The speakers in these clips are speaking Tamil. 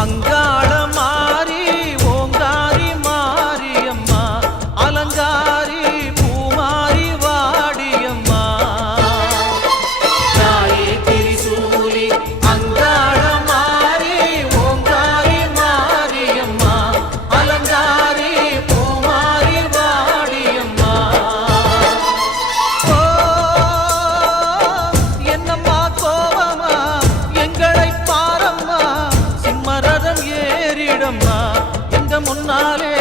அங்காள மாறி ஓங்காரி மாரியம்மா அலங்காரி பூமாரி வாடியம்மா தாயே திரிசூலி அங்காள மாறி ஓங்காரி மாரியம்மா அலங்காரி பூமாரி வாடியம்மா ஓ என்னம்மா கோவமா எங்களை பாரம்மா சிம்மரதம் ஏறிடம்மா எங்க முன்னாலே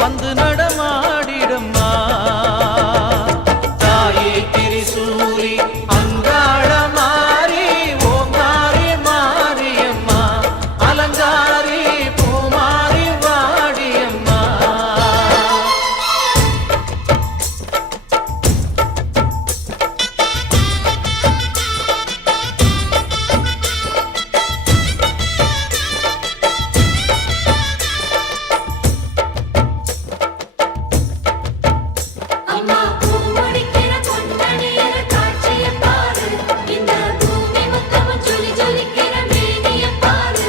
வந்து நடமாடிடம்மா தாயே திரிசூலி அங்காள மாறி ஓங்காரி மாரியம்மா அலங்காரி பூமாரி வாடியம்மா அம்மா பூமுடிக்கிற பொன்னணியில காட்சிய பாரு இந்த பூமி மொத்தமும் ஜொலி ஜொலிக்கிற மேனிய பாரு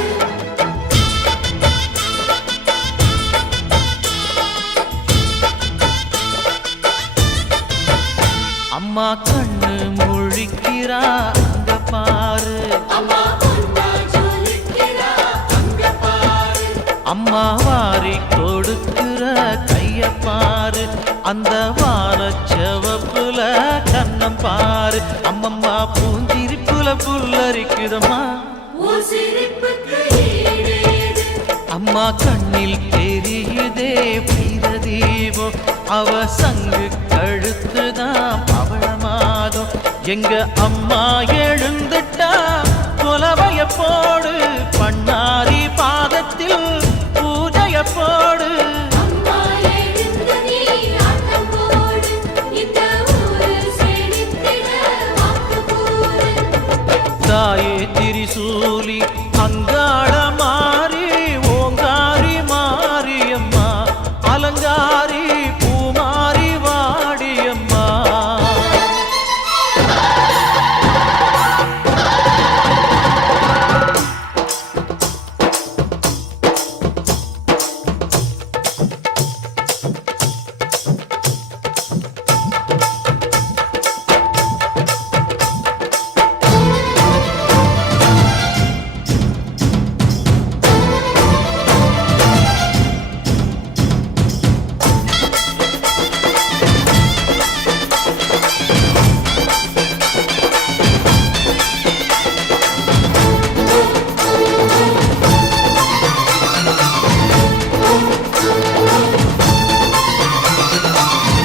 அம்மா கண்ணு முழிக்கிறா அங்க பாரு அம்மா பொன்னா ஜொலிக்கிறா அங்க பாரு அம்மா வாரி கொடுக்கிற கைய பாரு அந்த வானச்சவப்புல கண்ணம் பாரு அம்மம்மா பூஞ்சிரிப்புல புல்லரிக்குதம்மா உன் சிரிப்புக்கு ஈடேது அம்மா கண்ணில் தெரியுதே வீரதீபம் அவ சங்கு கழுத்துதான் பவளமாகும் எங்க அம்மா எழுந்துட்டா கொலவைய போடு பண்ணாரி பாதத்தில் பூஜைய போடு அம்மா எழுந்து நீ ஆட்டம் போடு இந்த ஊரு செழித்திட வாக்கு கூறு தாயே திரிசூலி அங்காள மாறி ஓங்காரி மாரியம்மா அலங்காரி பூமாரி வாடியம்மா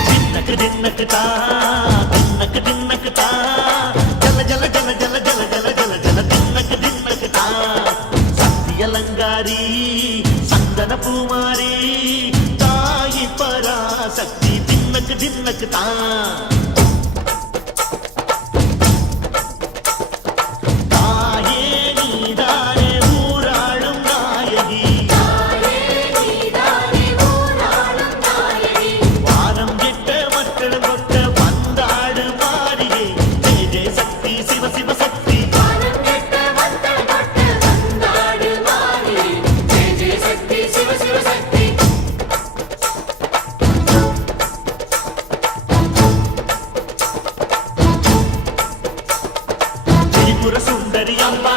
தின்னக்கு தின்னக்கு தா தின்னக்கு தின்னக்கு தா ஜல ஜல ஜல ஜல ஜல ஜல ஜல ஜல தின்னக்கு தின்னக்கு தா சக்தி அலங்காரி சந்தன பூமாரி தாயி பராசக்தி தின்னக்கு தின்னக்கு தா தாயே நீதானே ஊராளும் நாயகி தாயே நீதானே ஊராளும் நாயகி வாரம் கெட்ட மக்கள் கொட்ட வந்தாடு மாறியே ஜெய ஜெய சக்தி சிவ சிவ சக்தி வானம் கெட்ட வந்தல் கொட்ட வந்தாடு மாறி ஜெய ஜெய சக்தி சிவ சிவ சக்தி திரிபுர சுந்தரி அம்மா